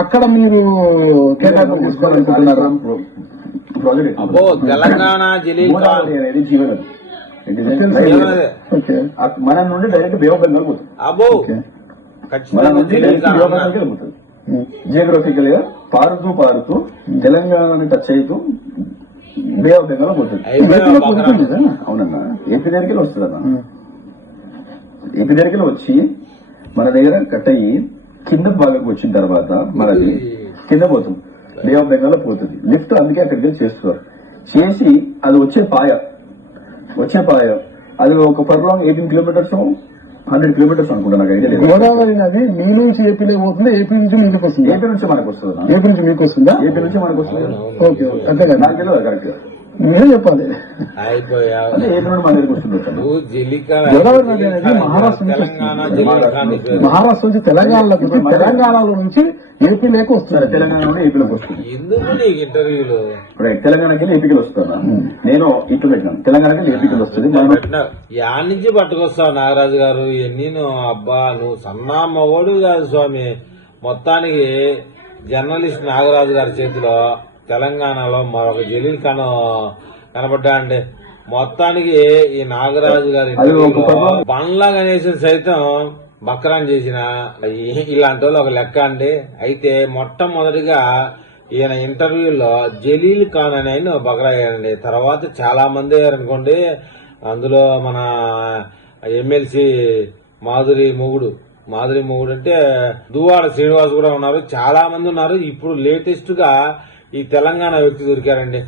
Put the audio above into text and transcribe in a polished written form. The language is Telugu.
అక్కడ మీరు కేటాయింపు తీసుకోవాలనుకుంటున్నారా? తెలంగాణ అనేది జీవనం మన నుండి డైరెక్ట్ బే ఆఫ్ బెంగాల్ పోతుంది. మన నుంచి డైరెక్ట్ బే ఆఫ్ బెంగాల్కి వెళ్ళిపోతుంది. జియోగ్రఫికల్ గా పారుతూ తెలంగాణని టచ్ అవుతూ బే ఆఫ్ బెంగాల్ పోతుంది. అవునన్నా, ఏపీ దగ్గరికి వస్తుంది అన్న. ఏపీ దగ్గరికి వచ్చి మన దగ్గర కట్ అయ్యి కింద భాగంకి వచ్చిన తర్వాత మనది కింద పోతుంది, బే ఆఫ్ బెంగాల్ పోతుంది. లిఫ్ట్ అందుకే అక్కడికి వెళ్ళి చేస్తున్నారు. చేసి అది వచ్చే పాయ అది ఒక ఫర్లాంగ్ 18 కిలోమీటర్స్ 100 కిలోమీటర్స్ అనుకుంటా, నాకు ఐడియా లేదు. గోదావరి నది మీ నుంచి ఏపీలో పోతుంది, ఏపీ నుంచి మీకు వస్తుంది. ఏపీ నుంచి మనకు వస్తుంది. ఏపీ నుంచి మీకు వస్తుందా? ఏపీ నుంచి మనకు వస్తుంది. ఓకే, అంతే కదా. నాకు తెలియదు కరెక్ట్ గా, మీరే చెప్పాలి. ఏపీ నుండి మన దగ్గరికి వస్తుంది. గోదావరి నది అనేది మహారాష్ట్ర నుంచి తెలంగాణలోకి వస్తుంది, తెలంగాణలో నుంచి ఏపీలోకి వస్తుంది, తెలంగాణ నుండి ఏపీలోకి వస్తుంది. ఇంటర్వ్యూలు తెలంగాణకి వెళ్ళి ఏపీకి వస్తున్నా నేను, ఇట్లు పెట్టినాను. తెలంగాణకి వెళ్ళి ఏపీకి వస్తుంది. యాడ్ నుంచి పట్టుకొస్తావు నాగరాజు గారు ఎన్ని? అబ్బా నువ్వు సన్నా మగోడు కాదు స్వామి. మొత్తానికి జర్నలిస్ట్ నాగరాజు గారి చేతిలో తెలంగాణలో మరొక జలీల్ ఖాన్ కనబడ్డా అండి. మొత్తానికి ఈ నాగరాజు గారి బండ్ల గణేశన్ సైతం బక్రాన్ చేసిన ఇలాంటి వాళ్ళు ఒక లెక్క అండి. అయితే మొట్టమొదటిగా ఈయన ఇంటర్వ్యూలో జలీల్ ఖాన్ అనే ఆయన బక్రాయ్యారండి. తర్వాత చాలా మంది అయ్యారనుకోండి. అందులో మన ఎమ్మెల్సీ మాధురి మొగుడు అంటే దువ్వాడ శ్రీనివాస్ కూడా ఉన్నారు. చాలా మంది ఉన్నారు. ఇప్పుడు లేటెస్ట్ గా ఈ తెలంగాణ వ్యక్తి దొరికారండి.